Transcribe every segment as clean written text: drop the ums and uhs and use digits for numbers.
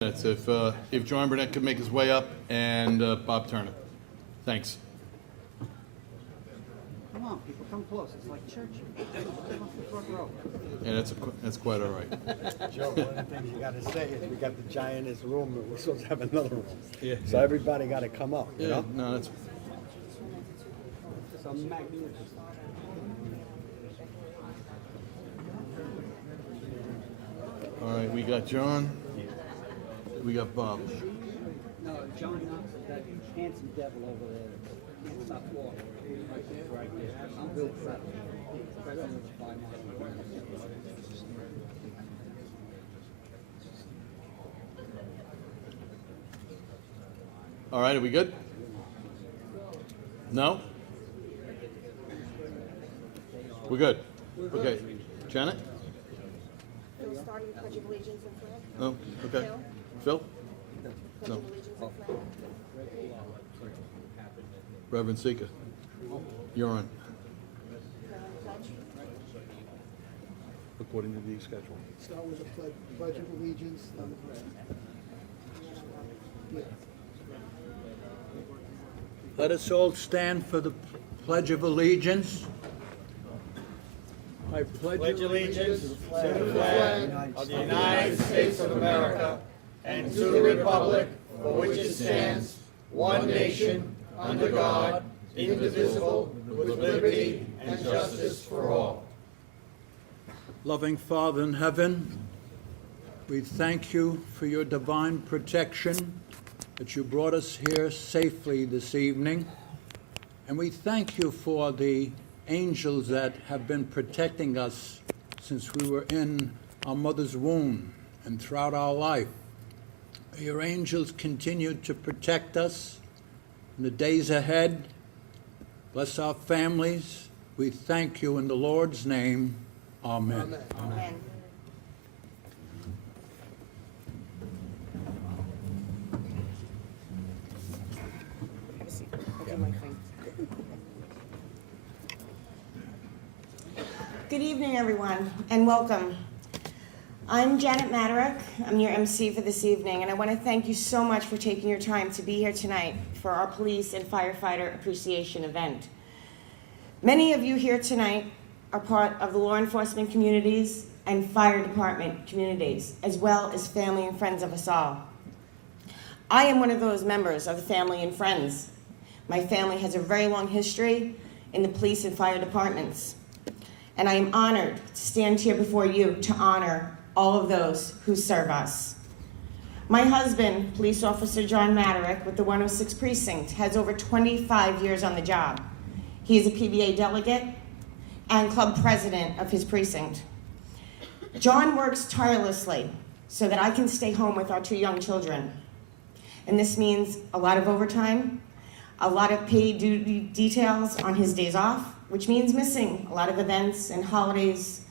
That's if John Burnett could make his way up and Bob Turner. Thanks. Come on, people, come close. It's like church. Come off the front row. Yeah, that's quite all right. Joe, one of the things you gotta say is we got the giantess room, but we're supposed to have another room. Yeah. So everybody gotta come up, you Yeah, know? no, that's It's a magnificent. all right. We got John. We got Bob. No, John Knox is that handsome devil over there. Can't stop walking. Right there. I'm Bill Pratt. President of the 5 Mile. All right, are we good? No? We're good. Okay. Janet? Phil starting Pledge of Allegiance and flag. Oh, okay. Phil? Pledge No. of Allegiance and flag. Reverend Seeker. You're on. Pledge. According to the schedule. Start with the pledge of allegiance and the flag. Yeah. Let us all stand for the Pledge of Allegiance. I pledge allegiance to the flag of the United States of America and to the republic for which it stands, one nation, under God, indivisible, with liberty and justice for all. Loving Father in heaven, we thank you for your divine protection, that you brought us here safely this evening. And we thank you for the angels that have been protecting us since we were in our mother's womb and throughout our life. May your angels continue to protect us in the days ahead. Bless our families. We thank you in the Lord's name. Amen. Amen. Have a seat. I'll do my thing. Good evening, everyone, and welcome. I'm Janet Maderick. I'm your MC for this evening, and I want to thank you so much for taking your time to be here tonight for our police and firefighter appreciation event. Many of you here tonight are part of the law enforcement communities and fire department communities, as well as family and friends of us all. I am one of those members of the family and friends. My family has a very long history in the police and fire departments, and I am honored to stand here before you to honor all of those who serve us. My husband, Police Officer John Maderick with the 106 Precinct, has over 25 years on the job. He is a PBA delegate and club president of his precinct. John works tirelessly so that I can stay home with our 2 young children. And this means a lot of overtime, a lot of paid duty details on his days off, which means missing a lot of events and holidays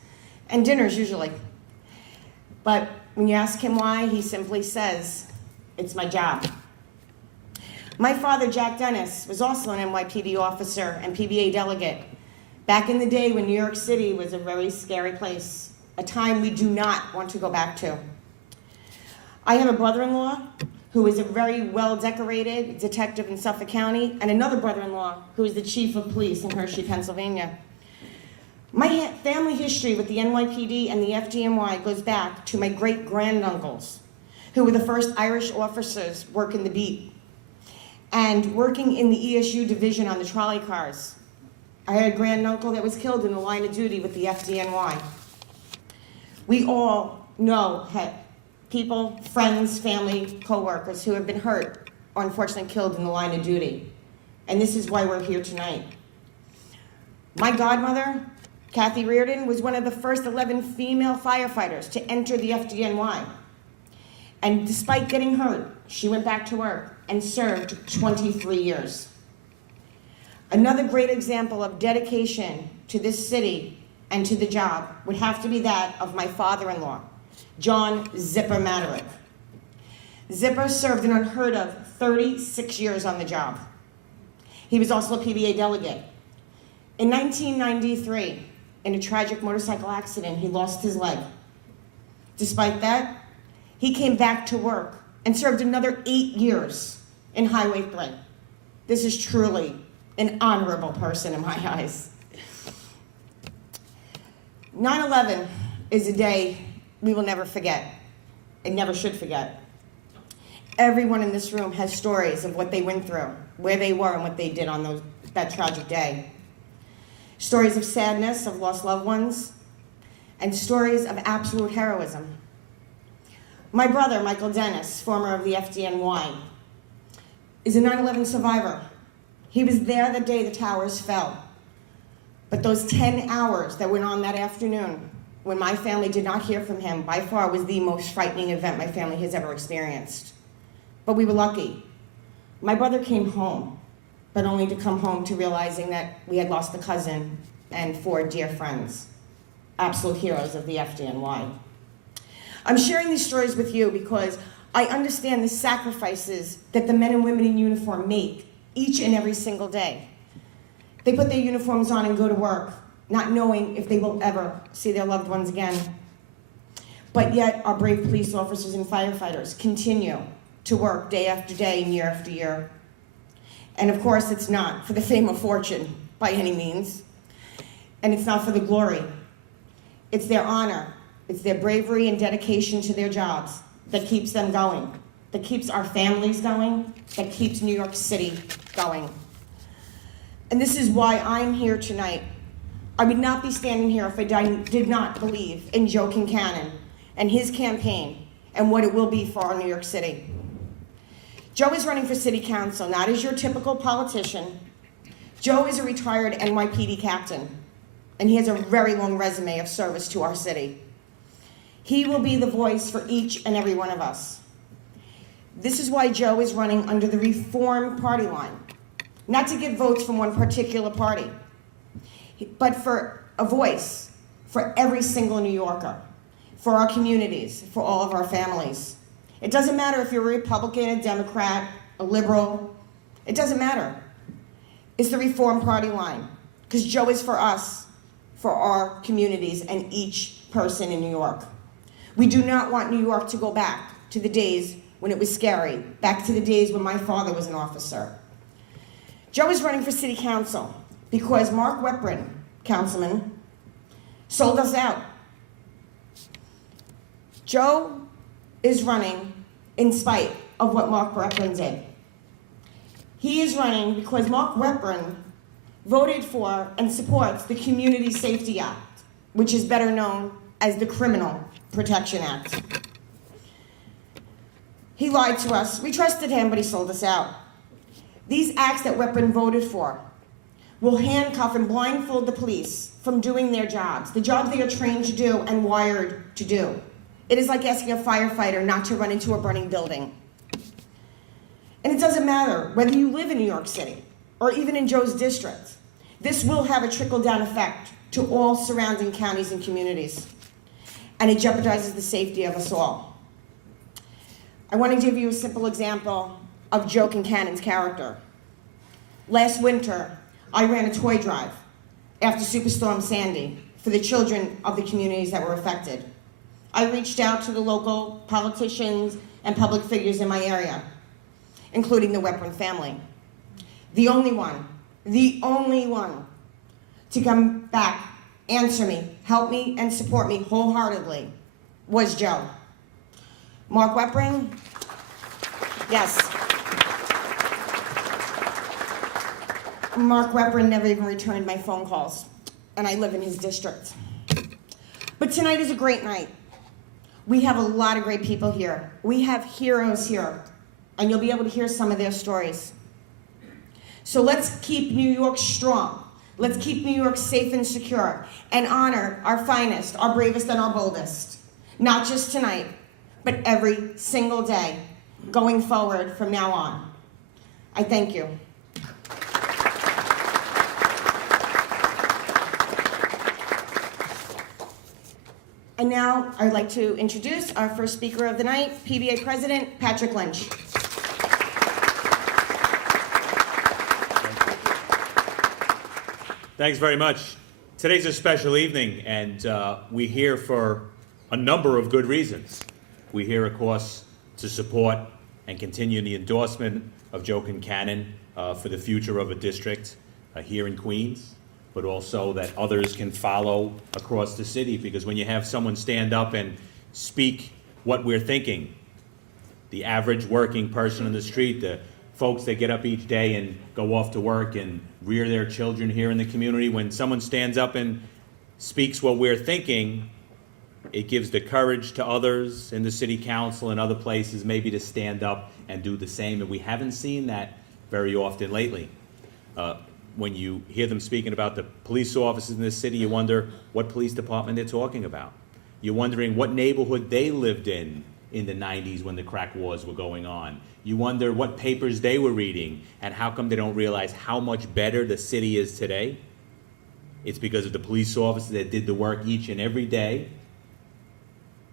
and dinners usually. But when you ask him why, he simply says, "It's my job." My father, Jack Dennis, was also an NYPD officer and PBA delegate back in the day when New York City was a very scary place, a time we do not want to go back to. I have a brother-in-law who is a very well-decorated detective in Suffolk County, and another brother-in-law who is the chief of police in Hershey, Pennsylvania. My family history with the NYPD and the FDNY goes back to my great-granduncles, who were the first Irish officers working the beat and working in the ESU division on the trolley cars. I had a granduncle that was killed in the line of duty with the FDNY. We all know people, friends, family, co-workers who have been hurt or unfortunately killed in the line of duty. And this is why we're here tonight. My godmother, Kathy Reardon, was one of the first 11 female firefighters to enter the FDNY. And despite getting hurt, she went back to work and served 23 years. Another great example of dedication to this city and to the job would have to be that of my father-in-law, John Zipper Maderick. Zipper served an unheard of 36 years on the job. He was also a PBA delegate. In 1993, in a tragic motorcycle accident, he lost his leg. Despite that, he he came back to work and served another 8 years in Highway 3. This is truly an honorable person in my eyes. 9/11 is a day we will never forget and never should forget. Everyone in this room has stories of what they went through, where they were, and what they did on that tragic day. Stories of sadness, of lost loved ones, and stories of absolute heroism. My brother, Michael Dennis, former of the FDNY, is a 9/11 survivor. He was there the day the towers fell. But those 10 hours that went on that afternoon, when my family did not hear from him, by far was the most frightening event my family has ever experienced. But we were lucky. My brother came home, but only to come home to realizing that we had lost a cousin and 4 dear friends, absolute heroes of the FDNY. I'm sharing these stories with you because I understand the sacrifices that the men and women in uniform make each and every single day. They put their uniforms on and go to work, not knowing if they will ever see their loved ones again. But yet, our brave police officers and firefighters continue to work day after day and year after year. And of course, it's not for the fame or fortune by any means. And it's not for the glory. It's their honor. It's their bravery and dedication to their jobs that keeps them going, that keeps our families going, that keeps New York City going. And this is why I'm here tonight. I would not be standing here if I did not believe in Joe Kincannon and his campaign and what it will be for our New York City. Joe is running for city council, not as your typical politician. Joe is a retired NYPD captain, and he has a very long resume of service to our city. He will be the voice for each and every one of us. This is why Joe is running under the Reform Party line, not to get votes from one particular party, but for a voice for every single New Yorker, for our communities, for all of our families. It doesn't matter if you're a Republican, a Democrat, a liberal. It doesn't matter. It's the Reform Party line, because Joe is for us, for our communities, and each person in New York. We do not want New York to go back to the days when it was scary, back to the days when my father was an officer. Joe is running for city council because Mark Weprin, councilman, sold us out. Joe is running in spite of what Mark Weprin did. He is running because Mark Weprin voted for and supports the Community Safety Act, which is better known as the Criminal Protection Act. He lied to us. We trusted him, but he sold us out. These acts that Weprin voted for will handcuff and blindfold the police from doing their jobs, the jobs they are trained to do and wired to do. It is like asking a firefighter not to run into a burning building. And it doesn't matter whether you live in New York City or even in Joe's district. This will have a trickle-down effect to all surrounding counties and communities. And it jeopardizes the safety of us all. I want to give you a simple example of Joe Kincannon's character. Last winter, I ran a toy drive after Superstorm Sandy for the children of the communities that were affected. I reached out to the local politicians and public figures in my area, including the Weprin family. The only one to come back, answer me, help me, and support me wholeheartedly was Joe. Mark Weprin, yes. Mark Weprin never even returned my phone calls, and I live in his district. But tonight is a great night. We have a lot of great people here. We have heroes here, and you'll be able to hear some of their stories. So let's keep New York strong. Let's keep New York safe and secure, and honor our finest, our bravest, and our boldest. Not just tonight, but every single day, going forward from now on. I thank you. And now I'd like to introduce our first speaker of the night, PBA President Patrick Lynch. Thanks very much. Today's a special evening, and we're here for a number of good reasons. We're here, of course, to support and continue the endorsement of Joe Concannon for the future of a district here in Queens, but also that others can follow across the city, because when you have someone stand up and speak what we're thinking, the average working person on the street, the folks that get up each day and go off to work and rear their children here in the community, when someone stands up and speaks what we're thinking, it gives the courage to others in the city council and other places maybe to stand up and do the same, and we haven't seen that very often lately. When you hear them speaking about the police officers in this city, you wonder what police department they're talking about. You're wondering what neighborhood they lived in the 90s when the crack wars were going on. You wonder what papers they were reading, and how come they don't realize how much better the city is today? It's because of the police officers that did the work each and every day,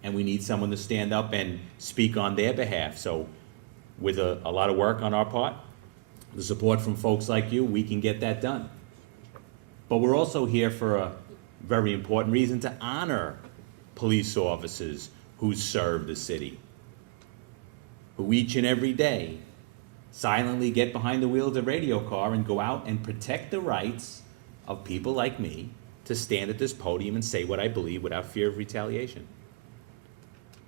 and we need someone to stand up and speak on their behalf. So with a lot of work on our part, the support from folks like you, we can get that done. But we're also here for a very important reason, to honor police officers who serve the city, who each and every day silently get behind the wheel of the radio car and go out and protect the rights of people like me to stand at this podium and say what I believe without fear of retaliation.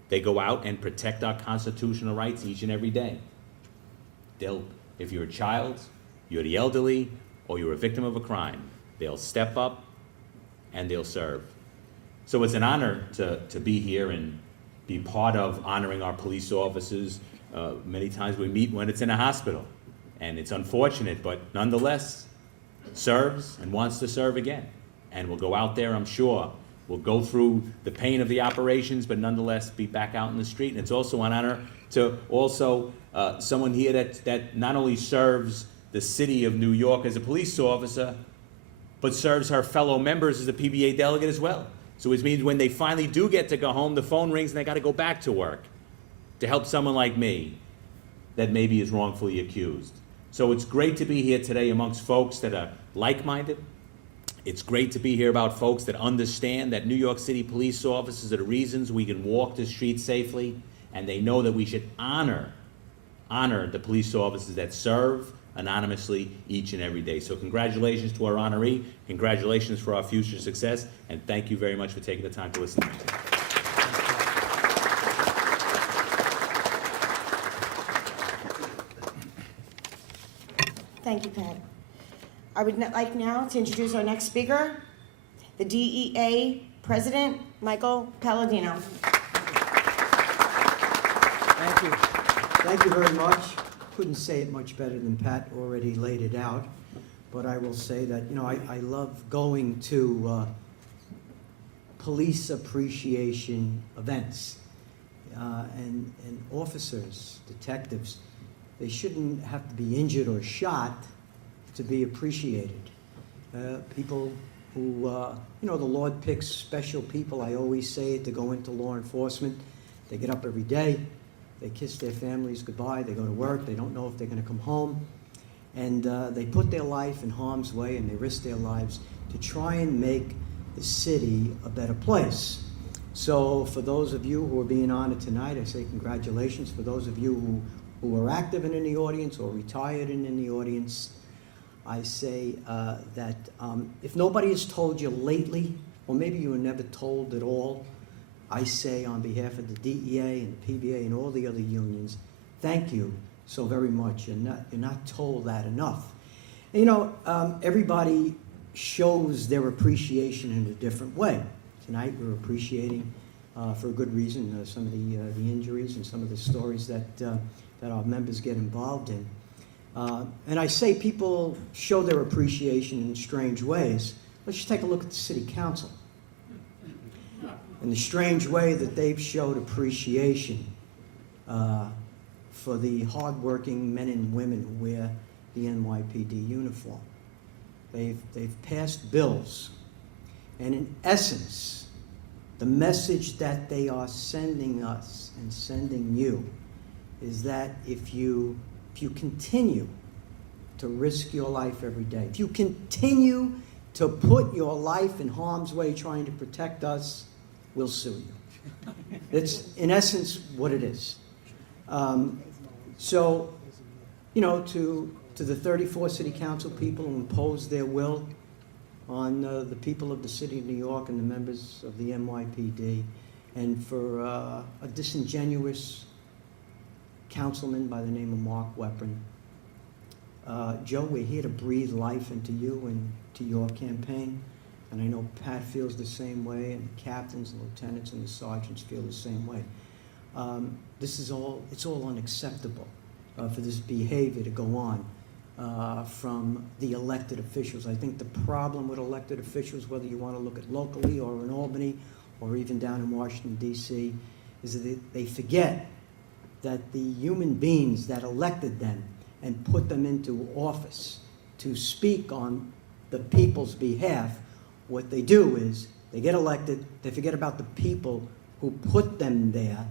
They go out and protect our constitutional rights each and every day. If you're a child, you're the elderly, or you're a victim of a crime, they'll step up and they'll serve. So it's an honor to be here and be part of honoring our police officers. Many times we meet when it's in a hospital, and it's unfortunate, but nonetheless serves and wants to serve again. And we'll go out there, I'm sure. We'll go through the pain of the operations, but nonetheless be back out in the street. And it's also an honor to also someone here that not only serves the city of New York as a police officer, but serves her fellow members as a PBA delegate as well. So it means when they finally do get to go home, the phone rings and they got to go back to work to help someone like me that maybe is wrongfully accused. So it's great to be here today amongst folks that are like-minded. It's great to be here about folks that understand that New York City police officers are the reasons we can walk the streets safely, and they know that we should honor the police officers that serve anonymously each and every day. So congratulations to our honoree, congratulations for our future success, and thank you very much for taking the time to listen to me. Thank you, Pat. I would like now to introduce our next speaker, the DEA President, Michael Palladino. Thank you. Thank you very much. Couldn't say it much better than Pat already laid it out, but I will say that, you know, I love going to police appreciation events, and officers, detectives, they shouldn't have to be injured or shot to be appreciated. People who, you know, the Lord picks special people, I always say it, to go into law enforcement. They get up every day, they kiss their families goodbye, they go to work, they don't know if they're going to come home, and they put their life in harm's way and they risk their lives to try and make the city a better place. So for those of you who are being honored tonight, I say congratulations. For those of you who are active and in the audience or retired and in the audience, I say that if nobody has told you lately, or maybe you were never told at all, I say on behalf of the DEA and the PBA and all the other unions, thank you so very much. You're not told that enough. And, you know, everybody shows their appreciation in a different way. Tonight we're appreciating, for a good reason, some of the injuries and some of the stories that our members get involved in. And I say people show their appreciation in strange ways. Let's just take a look at the city council and the strange way that they've showed appreciation for the hardworking men and women who wear the NYPD uniform. They've passed bills, and in essence, the message that they are sending us and sending you is that if you continue to risk your life every day, if you continue to put your life in harm's way trying to protect us, we'll sue you. That's, in essence, what it is. So, you know, to the 34 city council people who impose their will on the people of the city of New York and the members of the NYPD, and for a disingenuous councilman by the name of Mark Weprin. Joe, we're here to breathe life into you and to your campaign, and I know Pat feels the same way, and the captains and lieutenants and the sergeants feel the same way. It's all unacceptable for this behavior to go on from the elected officials. I think the problem with elected officials, whether you want to look at locally or in Albany or even down in Washington, D.C., is that they forget that the human beings that elected them and put them into office to speak on the people's behalf, what they do is they get elected, they forget about the people who put them there,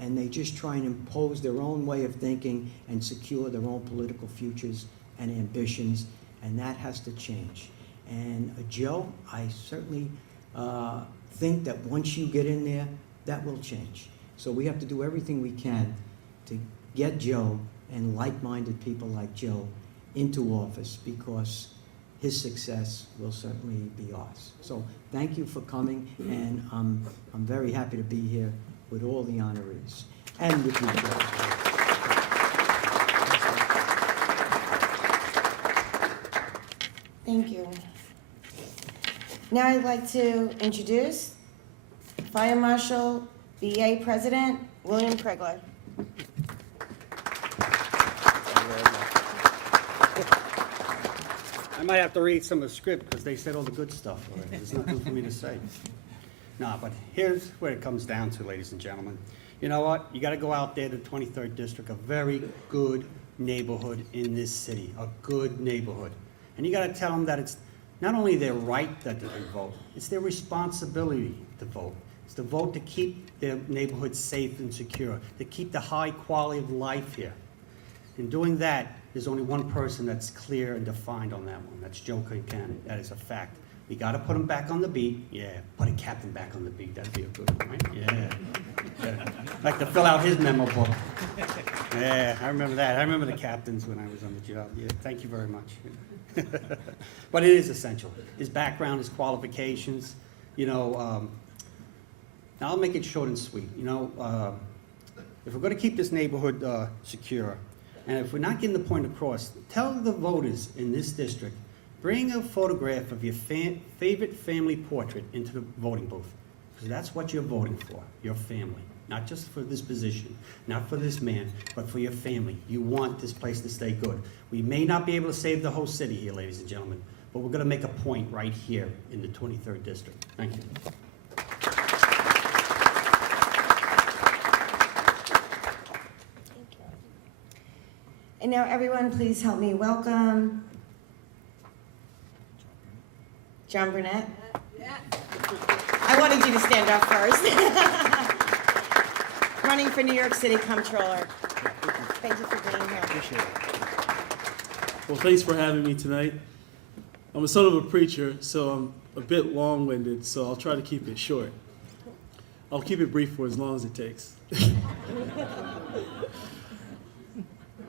and they just try and impose their own way of thinking and secure their own political futures and ambitions, and that has to change. And Joe, I certainly think that once you get in there, that will change. So we have to do everything we can to get Joe and like-minded people like Joe into office, because his success will certainly be ours. So thank you for coming, and I'm very happy to be here with all the honorees and with you, Joe. Thank you. Now I'd like to introduce Fire Marshal BA President William Krigler. I might have to read some of the script because they said all the good stuff already. There's nothing for me to say. No, but here's where it comes down to, ladies and gentlemen. You know what? You got to go out there to 23rd District, a very good neighborhood in this city, a good neighborhood. And you got to tell them that it's not only their right that they can vote, it's their responsibility to vote. It's to vote to keep their neighborhood safe and secure, to keep the high quality of life here. In doing that, there's only one person that's clear and defined on that one. That's Joe Concannon. That is a fact. We got to put him back on the beat. Yeah, put a captain back on the beat. That'd be a good one, right? Yeah. Like to fill out his memo book. Yeah, I remember that. I remember the captains when I was on the job. Yeah, thank you very much. But it is essential. His background, his qualifications, you know. Now I'll make it short and sweet. You know, if we're going to keep this neighborhood secure, and if we're not getting the point across, tell the voters in this district, bring a photograph of your favorite family portrait into the voting booth. Because that's what you're voting for, your family. Not just for this position, not for this man, but for your family. You want this place to stay good. We may not be able to save the whole city here, ladies and gentlemen, but we're going to make a point right here in the 23rd District. Thank you. And now everyone, please help me welcome John Burnett. I wanted you to stand up first. Running for New York City Comptroller. Thank you for being here. Appreciate it. Well, thanks for having me tonight. I'm a son of a preacher, so I'm a bit long-winded, so I'll try to keep it short. I'll keep it brief for as long as it takes.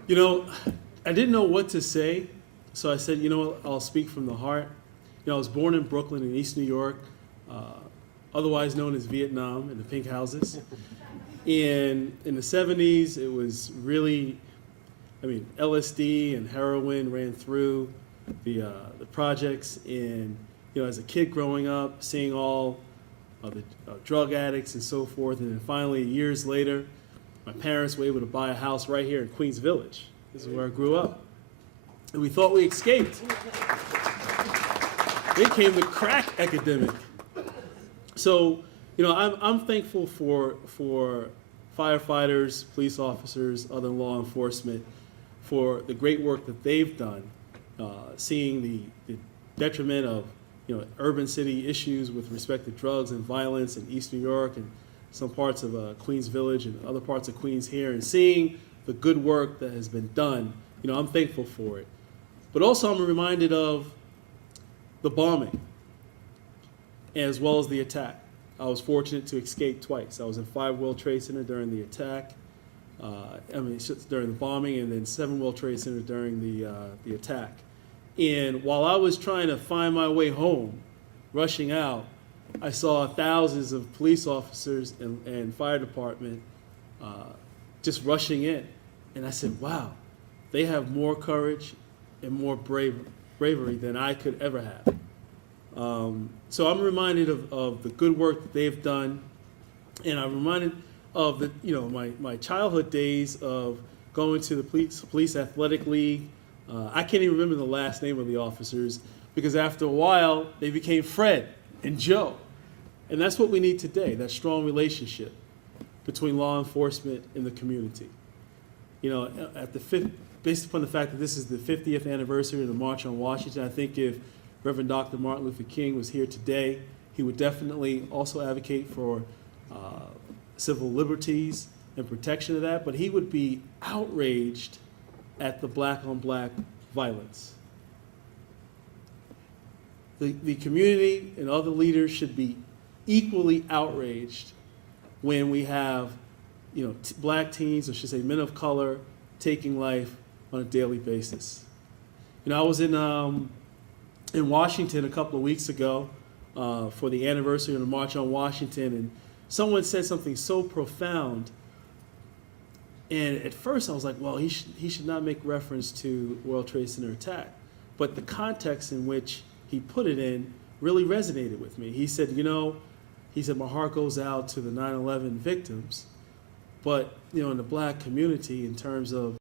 You know, I didn't know what to say, so I said, you know what, I'll speak from the heart. You know, I was born in Brooklyn in East New York, otherwise known as Vietnam, in the pink houses. And in the 70s, it was really, I mean, LSD and heroin ran through the projects. And, you know, as a kid growing up, seeing all of the drug addicts and so forth, and then finally, years later, my parents were able to buy a house right here in Queens Village. This is where I grew up. And we thought we escaped. Then came the crack epidemic. So, you know, I'm thankful for firefighters, police officers, other law enforcement, for the great work that they've done, seeing the detriment of, you know, urban city issues with respect to drugs and violence in East New York and some parts of Queens Village and other parts of Queens here, and seeing the good work that has been done. You know, I'm thankful for it. But also I'm reminded of the bombing as well as the attack. I was fortunate to escape twice. I was in 5 World Trade Center during the attack, during the bombing, and then 7 World Trade Center during the attack. And while I was trying to find my way home, rushing out, I saw thousands of police officers and fire department just rushing in. And I said, wow, they have more courage and more bravery than I could ever have. So I'm reminded of the good work that they've done, and I'm reminded of my childhood days of going to the police athletic league. I can't even remember the last name of the officers because after a while they became Fred and Joe, and that's what we need today, that strong relationship between law enforcement and the community. Based upon the fact that this is the 50th anniversary of the March on Washington, I think if Reverend Dr. Martin Luther King was here today, he would definitely also advocate for civil liberties and protection of that, but he would be outraged at the black-on-black violence. The community and other leaders should be equally outraged when we have, black teens, or should say men of color, taking life on a daily basis. I was in Washington a couple of weeks ago for the anniversary of the March on Washington, and someone said something so profound. And at first I was like, well, he should not make reference to World Trade Center attack. But the context in which he put it in really resonated with me. He said, my heart goes out to the 9/11 victims, but in the black community, in terms of